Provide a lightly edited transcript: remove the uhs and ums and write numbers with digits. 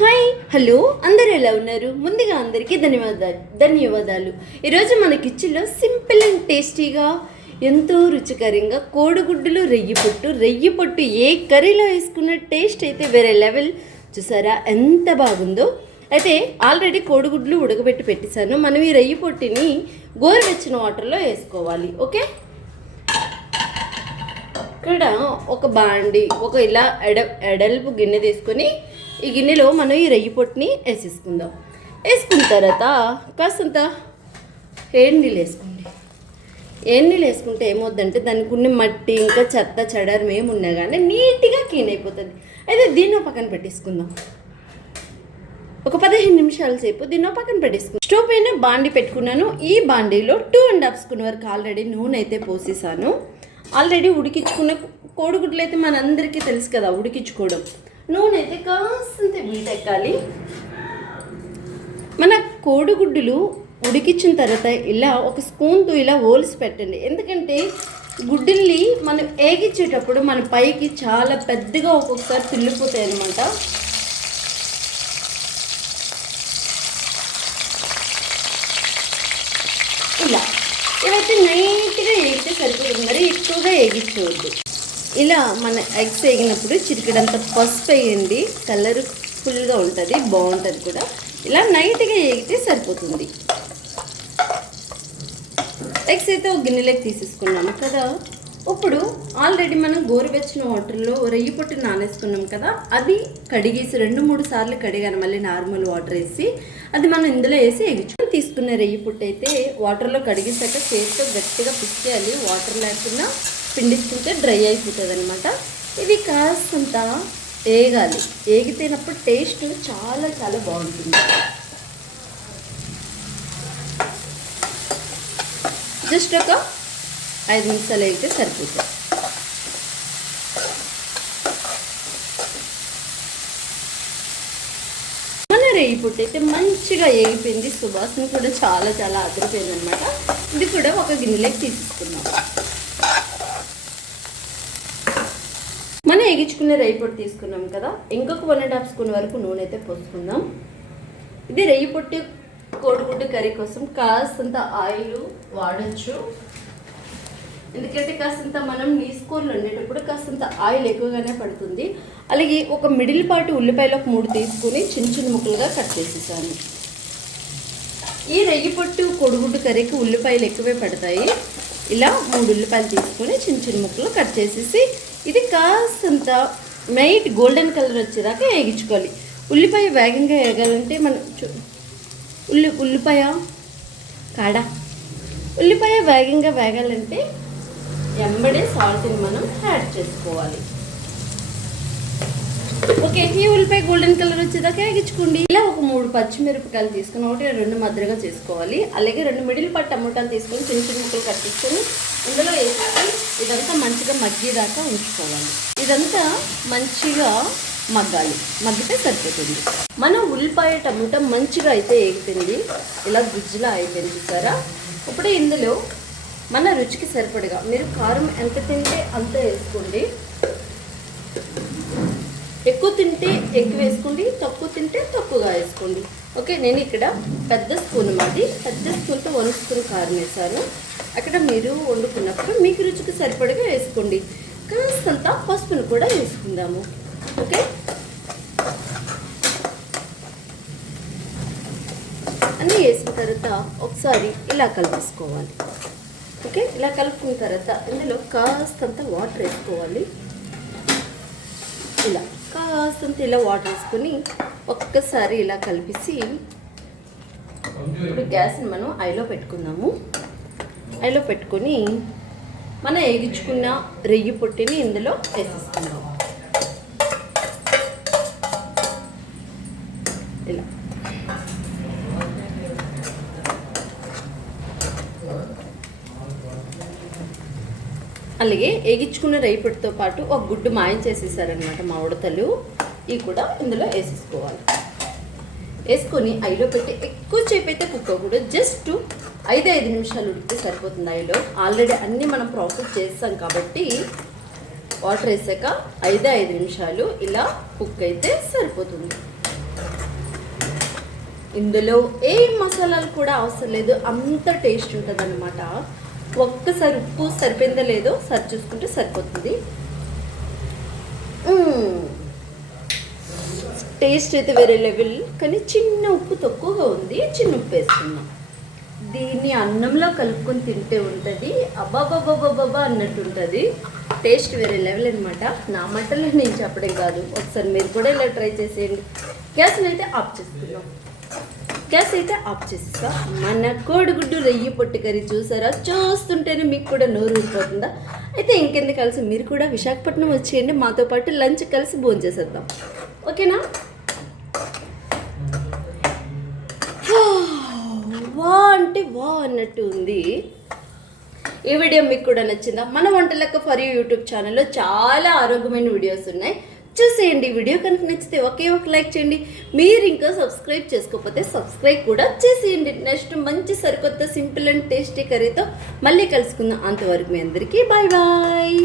Hi hello అందరూ ఎలా ఉన్నారు? ముందుగా అందరికీ ధన్యవాదాలు. ఈరోజు మన కిచెన్లో సింపుల్ అండ్ టేస్టీగా ఎంతో రుచికరంగా కోడిగుడ్డులు రొయ్యి పొట్టు ఏ కర్రీలో వేసుకున్న టేస్ట్ అయితే వేరే లెవెల్. చూసారా ఎంత బాగుందో. అయితే ఆల్రెడీ కోడిగుడ్లు ఉడకబెట్టి పెట్టేశాను. మనం ఈ రొయ్యి పొట్టిని గోరువెచ్చని వాటర్లో వేసుకోవాలి. ఓకే, ఇక్కడ ఒక బాండి ఇలా ఎడల్పు గిన్నె తీసుకొని ఈ గిన్నెలో మనం ఈ రొయ్యి పొట్టుని వేసేసుకుందాం. వేసుకున్న తర్వాత కాస్తంత నీళ్ళు వేసుకోండి. నీళ్ళు వేసుకుంటే ఏమవుద్దంటే దానికి ఉన్న మట్టి ఇంకా చెత్త చెడరం ఏమున్నా కానీ నీట్గా క్లీన్ అయిపోతుంది. అయితే దీన్ని పక్కన పెట్టేసుకుందాం. ఒక 15 నిమిషాల సేపు దీన్ని పక్కన పెట్టేసుకుందాం. స్టవ్ పైన బాండి పెట్టుకున్నాను. ఈ బాండీలో 2.5 స్పూన్ వరకు ఆల్రెడీ నూనె అయితే పోసేసాను. ఆల్రెడీ ఉడికించుకున్న కోడిగుడ్లు అయితే మనందరికీ తెలుసు కదా ఉడికించుకోవడం. నూనె అయితే కాస్తంత వీటెక్కాలి. మన కోడిగుడ్డులు ఉడికించిన తర్వాత ఇలా ఒక స్పూన్తో ఇలా ఓల్సి పెట్టండి. ఎందుకంటే గుడ్డుల్ని మనం ఏగిచ్చేటప్పుడు మన పైకి చాలా పెద్దగా ఒక్కొక్కసారి తిల్లిపోతాయి అన్నమాట. ఇలా ఇవైతే నైట్గా ఏగితే సరిపోతుంది, మరి ఎక్కువగా ఏగించవద్దు. ఇలా మన ఎగ్స్ వేగినప్పుడు చిటికెడంత పసుపు వేయండి. కలర్ ఫుల్గా ఉంటుంది, బాగుంటుంది కూడా. ఇలా నైట్గా వేగితే సరిపోతుంది. ఎగ్స్ అయితే ఒక గిన్నెలోకి తీసేసుకున్నాము కదా. ఇప్పుడు ఆల్రెడీ మనం గోరువెచ్చని వాటర్లో రొయ్యి పొట్టు నానేసుకున్నాం కదా, అది కడిగేసి 2-3 సార్లు కడిగాను. మళ్ళీ నార్మల్ వాటర్ వేసి అది మనం ఇందులో వేసి ఎగించుకొని తీసుకున్న రొయ్యి పొట్టు అయితే వాటర్లో కడిగేసాక చేతితో గట్టిగా పిసికేయాలి. వాటర్ లేకుండా పిండిస్తుంటే డ్రై అయిపోతుంది అనమాట. ఇది కాస్తంత వేగాలి. వేగితేనప్పుడు టేస్ట్ చాలా చాలా బాగుంటుంది. జస్ట్ ఒక 5 నిమిషాలు వేగితే సరిపోతుంది. మన రొయ్యి పొట్టు అయితే మంచిగా వేగిపోయింది. సువాసన కూడా చాలా చాలా అదిరిపోయింది అనమాట. ఇది కూడా ఒక గిన్నెలోకి తీసుకున్నాం. మనం ఎగించుకునే రొయ్యి పొట్టు తీసుకున్నాం కదా, ఇంకొక 1.5 స్పూన్ వరకు నూనె అయితే పోసుకుందాం. ఇది రొయ్యి పొట్టు కోడిగుడ్డు కర్రీ కోసం కాస్తంత ఆయిల్ వాడచ్చు. ఎందుకంటే కాస్తంత మనం నీసుకోర్లు వండేటప్పుడు కాస్తంత ఆయిల్ ఎక్కువగానే పడుతుంది. అలాగే ఒక మిడిల్ పాటు ఉల్లిపాయలు ఒక 3 తీసుకొని చిన్న చిన్న ముక్కలుగా కట్ చేసేసాను. ఈ రొయ్యి పొట్టు కోడిగుడ్డు కర్రీకి ఉల్లిపాయలు ఎక్కువే పడతాయి. ఇలా 3 ఉల్లిపాయలు తీసుకొని చిన్న చిన్న ముక్కలు కట్ చేసేసి ఇది కాస్తంత లైట్ గోల్డెన్ కలర్ వచ్చేదాకా వేగించుకోవాలి. ఉల్లిపాయ వేగంగా వేగాలంటే మనం ఉల్లిపాయ వేగంగా వేగాలంటే ఎంబడే సాల్ట్ని మనం యాడ్ చేసుకోవాలి. ఓకే, ఈ ఉల్లిపాయ గోల్డెన్ కలర్ వచ్చేదాకా వేగించుకోండి. ఇలా ఒక 3 పచ్చిమిరపకాయలు తీసుకుని 1-2 మధ్యగా చేసుకోవాలి. అలాగే 2 మిడిల్ పాటు టమోటాలు తీసుకొని చిన్న చిన్న ముక్కలు కట్ చేసుకొని ఇందులో వేసి ఇదంతా మంచిగా మగ్గేదాకా ఉంచుకోవాలి. ఇదంతా మంచిగా మగ్గితే సరిపోతుంది. మన ఉల్లిపాయ టమోటా మంచిగా అయితే వేగిపోయింది. ఇలా గుజ్జులా అయిపోయింది చూసారా. ఇప్పుడు ఇందులో మన రుచికి సరిపడగా మీరు కారం ఎంత తింటే అంత వేసుకోండి. ఎక్కువ తింటే ఎక్కువ వేసుకోండి, తక్కువ తింటే తక్కువగా వేసుకోండి. ఓకే, నేను ఇక్కడ పెద్ద స్పూన్తో 1 స్పూన్ కారం వేసాను. అక్కడ మీరు వండుకున్నప్పుడు మీకు రుచికి సరిపడగా వేసుకోండి. కాస్తంత పసుపును కూడా వేసుకుందాము. ఓకే, అన్నీ వేసిన తర్వాత ఒకసారి ఇలా కలిపేసుకోవాలి. ఓకే, ఇలా కలుపుకున్న తర్వాత ఇందులో కాస్తంత వాటర్ వేసుకోవాలి. ఇలా కాస్తంత ఇలా వాటర్ వేసుకొని ఒక్కసారి ఇలా కలిపేసి ఇప్పుడు గ్యాస్ని మనం ఐలో పెట్టుకుందాము. ఐలో పెట్టుకొని మనం వేగించుకున్న రొయ్యి పొట్టిని ఇందులో వేసేసుకుందాం. ఇలా అలాగే వేగించుకున్న రొయ్యి పొట్టుతో పాటు ఒక గుడ్డు మాయం చేసేసారనమాట మా ఉడతలు. ఇవి కూడా ఇందులో వేసేసుకోవాలి. వేసుకొని ఐలో పెట్టి ఎక్కువసేపు అయితే కుక్ అవ్వకూడదు. జస్ట్ 5 నిమిషాలు ఉడికితే సరిపోతుంది. ఐలో ఆల్రెడీ అన్నీ మనం ప్రాసెస్ చేస్తాం కాబట్టి వాటర్ వేసాక 5 నిమిషాలు ఇలా కుక్ అయితే సరిపోతుంది. ఇందులో ఏ మసాలాలు కూడా అవసరం లేదు, అంత టేస్ట్ ఉంటుంది అనమాట. ఒక్కసారి ఉప్పు సరిపోయిందో లేదో సరి చూసుకుంటే సరిపోతుంది. టేస్ట్ అయితే వేరే లెవెల్, కానీ చిన్న ఉప్పు తక్కువగా ఉంది, చిన్న ఉప్పు వేసుకున్నాం. దీన్ని అన్నంలో కలుపుకొని తింటే ఉంటుంది అబ్బాబాబాబాబా అన్నట్టు ఉంటుంది. టేస్ట్ వేరే లెవెల్ అనమాట. నా మటన్లో నేను చెప్పడం కాదు, ఒకసారి మీరు కూడా ఇలా ట్రై చేసేయండి. గ్యాస్ని అయితే ఆఫ్ చేసుకున్నాం. గ్యాస్ అయితే ఆఫ్ చేసేస్తా. మన కోడిగుడ్డు రొయ్యి పొట్టు కర్రీ చూసారా, చూస్తుంటేనే మీకు కూడా నోరు ఊరిపోతుందా? అయితే ఇంకెందుకు కలిసి మీరు కూడా విశాఖపట్నం వచ్చేయండి, మాతో పాటు లంచ్ కలిసి భోజనం చేసేద్దాం. ఓకేనా? వా అంటే వా అన్నట్టు ఉంది. ఈ వీడియో మీకు కూడా నచ్చిందా? మన వంటలక్క ఫర్ యూ యూట్యూబ్ ఛానల్లో చాలా ఆరోగ్యమైన వీడియోస్ ఉన్నాయి, చూసేయండి. వీడియో కనుక నచ్చితే ఒకే ఒక లైక్ చేయండి. మీరు ఇంకా సబ్స్క్రైబ్ చేసుకోకపోతే సబ్స్క్రైబ్ కూడా చేసేయండి. నెక్స్ట్ మంచి సరికొత్త సింపుల్ అండ్ టేస్టీ కర్రీతో మళ్ళీ కలుసుకుందాం. అంతవరకు మీ అందరికీ బాయ్ బాయ్.